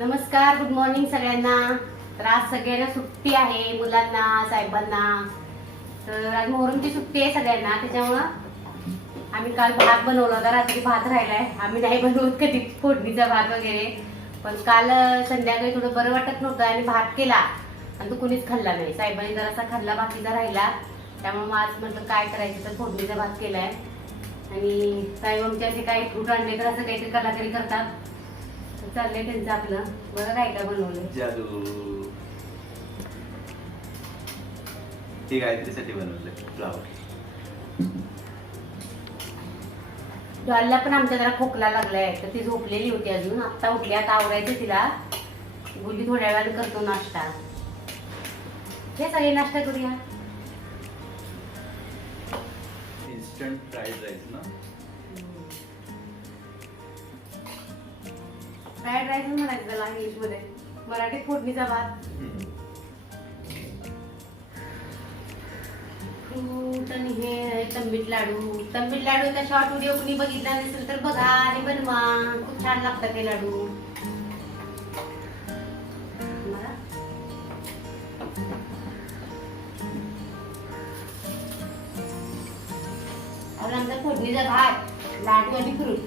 नमस्कार, good morning सगळ्यांना. तर आज सगळ्यांना सुट्टी आहे, मुलांना, साहेबांना. तर आज मोहरमची सुट्टी आहे सगळ्यांना, त्याच्यामुळं आम्ही काल भात बनवला होता. रात्री भात राहिलाय. आम्ही नाही बनवत कधी फोडणीचा भात वगैरे, पण काल संध्याकाळी थोडं बरं वाटत नव्हतं आणि भात केला आणि तो कुणीच खाल्ला नाही. साहेबांनी जरासा खाल्ला, बाकीचा राहिला. त्यामुळे आज म्हटलं काय करायचं, तर फोडणीचा भात केलाय. आणि साहेब आमचे असे काही फ्रूट आणले तर असं काहीतरी कलाकारी करतात. चाललंय त्यांचं आपलं. बघा काय काय बनवलं. जादू हे गायत्रीसाठी बनवलं फ्लावर. डॉलला पण आमच्या जरा खोकला लागलाय, तर ती झोपलेली होती अजून. आता उठली, आता आवरायचं तिला. बोलली थोड्या वेळाने करतो नाश्ता. हे सगळे नाश्ता करूया. इन्स्टंट फ्राईड राईस ना. फ्राईड राईस म्हणायचं त्याला इंग्लिश मध्ये, मराठीत फोडणीचा भात. फ्रूट आणि हे तंबीट लाडू. तंबीट लाडूचा शॉर्ट व्हिडिओ कुणी बघितला नसेल तर बघा आणि बनवा. खूप छान लागतात ते लाडू. और आमचा फोडणीचा भात, लाडू आणि फ्रूट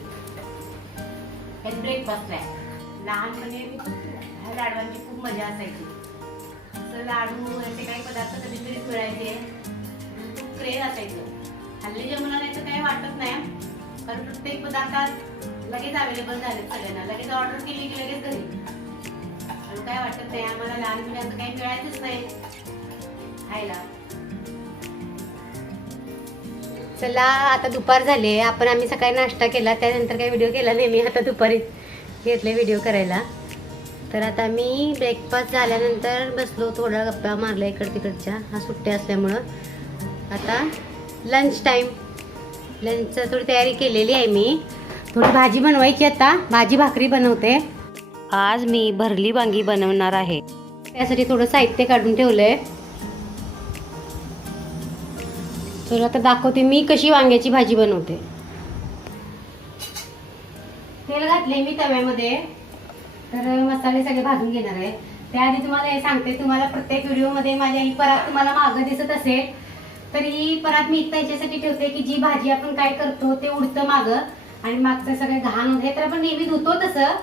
हे ब्रेकफास्ट आहे. लहानपणी ह्या लाडवांची खूप मजा असायची. असं लाडू असे काही पदार्थ कधीतरी मिळायचे, खूप क्रेज असायचं. हल्लीच्या मुलांना तर काही वाटत नाही, कारण प्रत्येक पदार्थात लगेच अवेलेबल झाले सगळ्यांना. लगेच ऑर्डर केली की लगेच घरी. पण काय वाटत नाही, आम्हाला लहानपणी असं काही मिळायचंच नाही खायला. चला आता दुपार झाले. आम्ही सकाळी नाश्ता केला, त्यानंतर काही व्हिडिओ केला नाही मी. आता दुपारी घेतले व्हिडिओ करायला. तर आता मी ब्रेकफास्ट झाल्यानंतर बसलो, थोडा गप्पा मारल्या इकड तिकडच्या. हा सुट्ट्या असल्यामुळं आता लंच टाईम. लंचची थोडी तयारी केलेली आहे मी. थोडी भाजी बनवायची, आता भाजी भाकरी बनवते. आज मी भरली वांगी बनवणार आहे. त्यासाठी थोडं साहित्य काढून ठेवलंय. तर आता दाखवते मी कशी वांग्याची भाजी बनवते. तेल घातले मी तव्यामध्ये. तर मसाले सगळे भाजून घेणार आहे. त्याआधी तुम्हाला हे सांगते, तुम्हाला प्रत्येक व्हिडिओमध्ये माझ्या ही परात तुम्हाला मागं दिसत असेल, तर ही परात मी इथं याच्यासाठी ठेवते की जी भाजी आपण काय करतो ते उडतं मागं आणि मागचं सगळं घाण होते. तर आपण नेहमी धुतो तसं,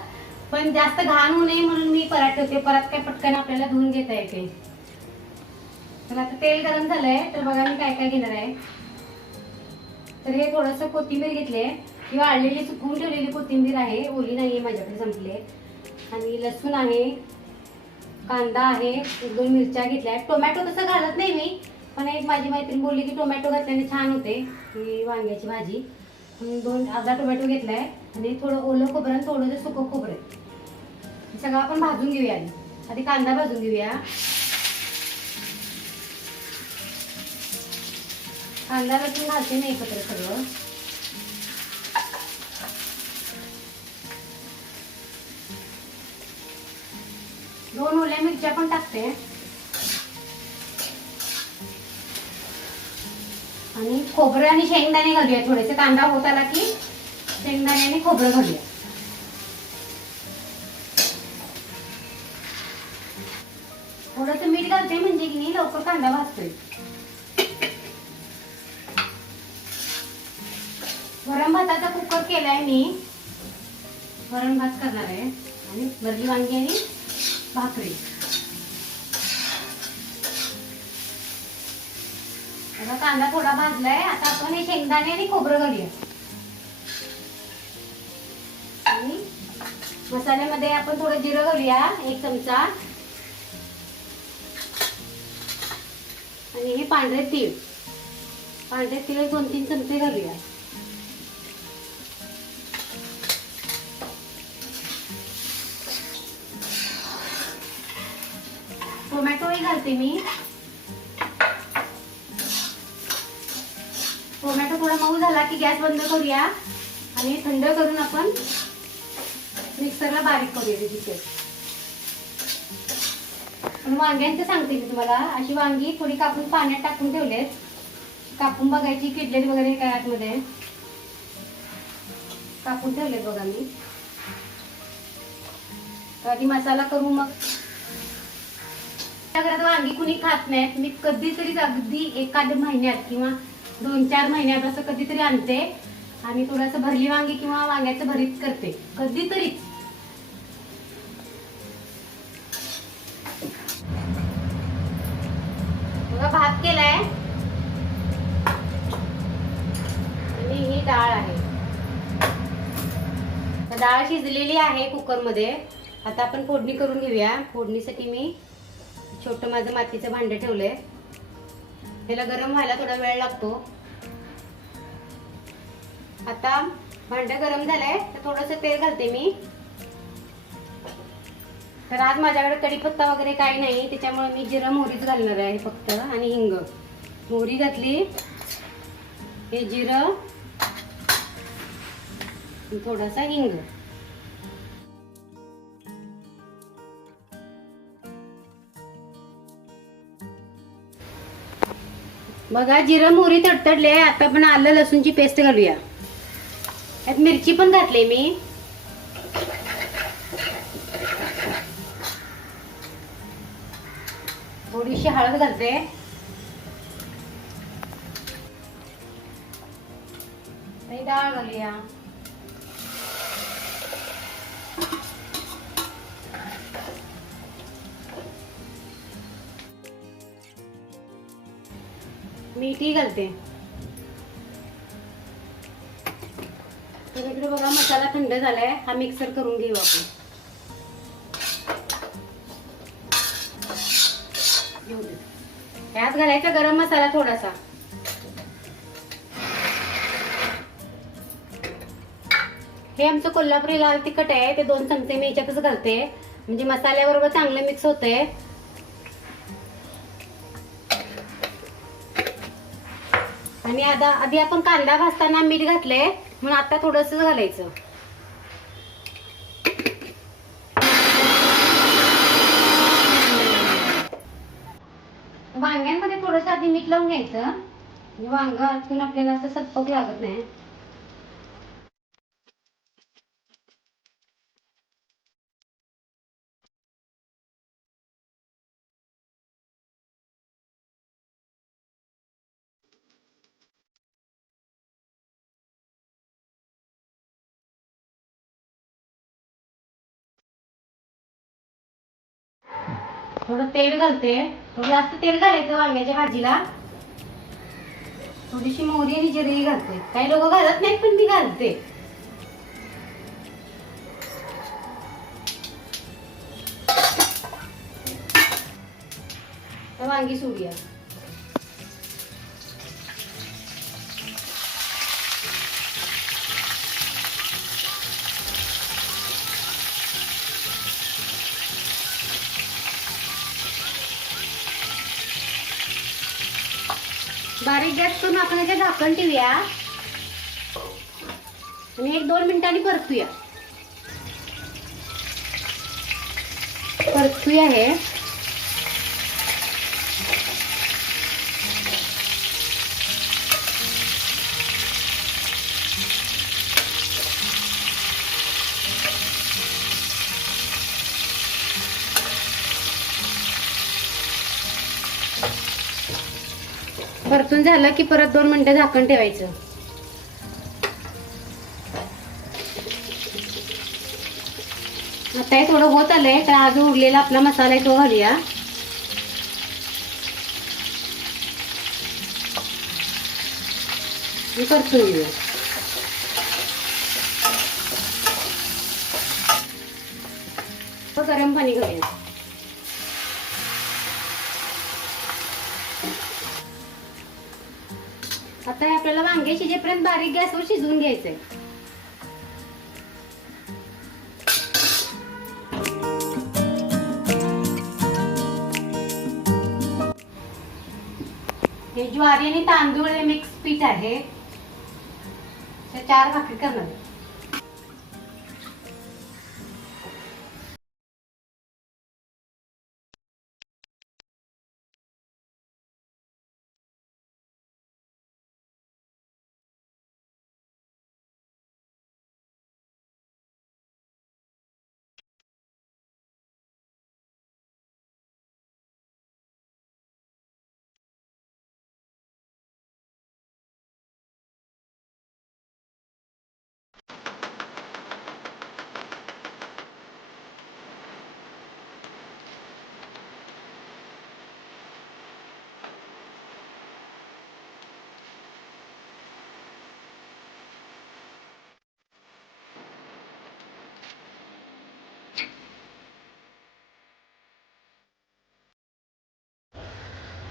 पण जास्त घाण होऊ नये म्हणून मी परात ठेवते. परात काय पटकन आपल्याला धुवून घेता येते. तर आता तेल गरम झालंय, तर बघा मी काय काय घेणार आहे. तर हे थोडंसं कोथिंबीर घेतले, किंवा वाळलेली सुकवून ठेवलेली कोथिंबीर आहे, ओली नाही आहे माझ्याकडे, संपले. आणि लसूण आहे, कांदा आहे, 1-2 मिरच्या घेतल्या. टोमॅटो तसं घालत नाही मी, पण एक माझी मैत्रीण बोलली की टोमॅटो घातल्याने छान होते ही वांग्याची भाजी. 2-अर्धा टोमॅटो घेतलाय आणि थोडं ओलं खोबरं आणि थोडंसं सुकं खोबरं. सगळं आपण भाजून घेऊया. आधी कांदा भाजून घेऊया. कांदा लसूण घालते नाही एकत्र सगळं. दोन ओल्या मिरच्या पण टाकते आणि खोबरं आणि शेंगदाणे घालूया. थोडेसे कांदा होत आला की शेंगदाणे आणि खोबरं घालूया. थोडंसं मीठ घालते म्हणजे की नाही लवकर कांदा भाजतोय. वरण भाताचा कुकर केलाय मी. वरण भात करणार आहे आणि भरली वांगी आणि भाकरी. आता कांदा थोडा भाजलाय. आता आपण हे शेंगदाणे आणि खोबरं घालूया. आणि मसाल्यामध्ये आपण थोडं जिरं घालूया, 1 चमचा. आणि हे पांढरे तीळ 2-3 चमचे घालूया. टोमॅटोही घालते मी. टोमॅटो थोडा मऊ झाला की गॅस बंद करूया आणि थंड करून आपण मिक्सरला बारीक करूया त्याची पेस्ट. पण वांग्यांचं सांगते मी तुम्हाला. अशी वांगी थोडी कापून पाण्यात टाकून ठेवलेत. कापून बघायची किडलेली वगैरे काय आतमध्ये. कापून ठेवले बघा मी. आधी मसाला करू मग. त्या घरात वांगी कुणी खात नाहीत. मी कधीतरीच अगदी एखाद्या महिन्यात किंवा 2-4 महिन्यात असं कधीतरी आणते आणि थोडंसं भरली वांगी किंवा वांग्याचं भरीत करते कधीतरीच. बघा भात केलाय आणि ही डाळ आहे. डाळ शिजलेली आहे कुकर मध्ये. आता आपण फोडणी करून घेऊया. फोडणीसाठी मी छोटं माझं मातीचं भांडं ठेवलंय. त्याला गरम व्हायला थोडा वेळ लागतो. आता भांडं गरम झालंय तर थोडंसं तेल घालते मी. तर आज माझ्याकडे कढीपत्ता वगैरे काही नाही, त्याच्यामुळे मी जिरं मोहरीच घालणार आहे फक्त आणि हिंग. मोहरी घातली, हे जिरं, थोडासा हिंग. बघा जिरं मोहरी तडतडले. आता आपण आलं लसूणची पेस्ट घालूया. यात मिरची पण घातली मी. थोडीशी हळद घालते. डाळ घालूया. मीठही घालते. तर इकडे बघा मसाला थंड झालाय. हा मिक्सर करून घेऊ आपण. यात घालायचा गरम मसाला थोडासा. हे आमचं कोल्हापुरी लाल तिखट आहे, ते 2 चमचे मी याच्यातच घालते, म्हणजे मसाल्याबरोबर चांगलं मिक्स होते. आणि आधी आपण कांदा भाजताना मीठ घातले, म्हणून आता थोडस घालायचं. वांग्यांमध्ये थोडंसं आधी मीठ लावून घ्यायचं, म्हणजे वांग आतून आपल्याला असं सपक लागत नाही. थोडं तेल घालते. थोडं जास्त तेल घालायचं वांग्याच्या भाजीला. थोडीशी मोहरी आणि जिरे घालते. काही लोक घालत नाहीत पण मी घालते. तर वांगी सोडूया. बारीक गॅस करून आपण याचे झाकण ठेवूया आणि 1-2 मिनिटांनी परतूया. हे परतून झालं की परत 2 मिनिटं झाकण ठेवायचं. आता हे थोडं होत आलंय, तर आज उरलेला आपला मसाला आहे तो घालूया. परतून घेऊया. गरम पाणी घालूया. आता हे आपल्याला वांगे शिजेपर्यंत बारीक गॅसवर शिजवून घ्यायचंय. हे ज्वारी आणि तांदूळ हे मिक्स पीठ आहे. 4 भाकरी करणार.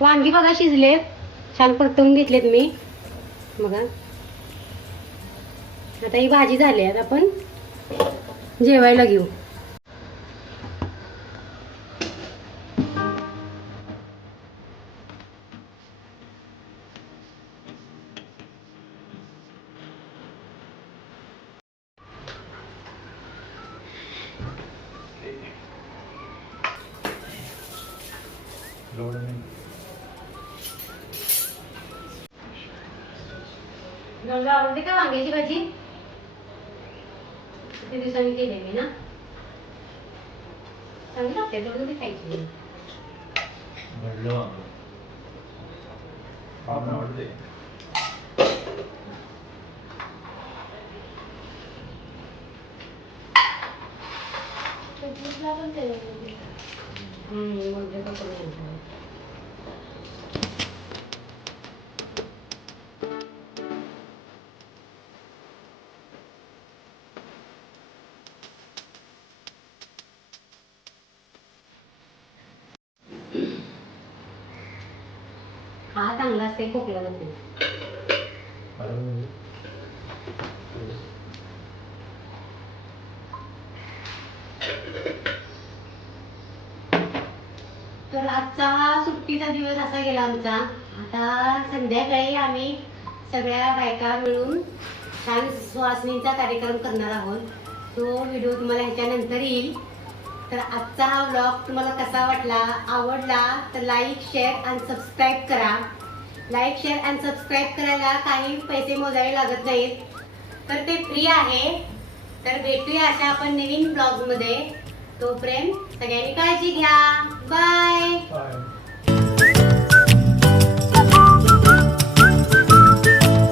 वांगी बघा शिजले, छान परतवून घेतलेत मी बघा. आता ही भाजी झाली आहे, आपण जेवायला घेऊ. गंगा आवडते का वांग्याची भाजी? किती दिवसांनी केली मी ना, चांगली लागते. दोन खायची. म्हणजे कसं नाही. हा चांगला असते खोकला मध्ये. तर आजचा सुट्टीचा दिवस असा गेला आमचा. आता संध्याकाळी आम्ही सगळ्या बायका मिळून छान सुहासनींचा कार्यक्रम करणार आहोत. तो व्हिडिओ तुम्हाला ह्याच्यानंतर येईल. तर आजचा हा व्लॉग तुम्हाला कसा वाटला, आवडला तर लाईक, शेअर आणि सबस्क्राईब करा. लाईक, शेअर आणि सबस्क्राईब करायला काही पैसे मोजावे लागत नाहीत, तर ते फ्री आहे. तर भेटूया अशा आपण नवीन ब्लॉगमध्ये. तोपर्यंत सगळ्यांनी काळजी घ्या. बाय.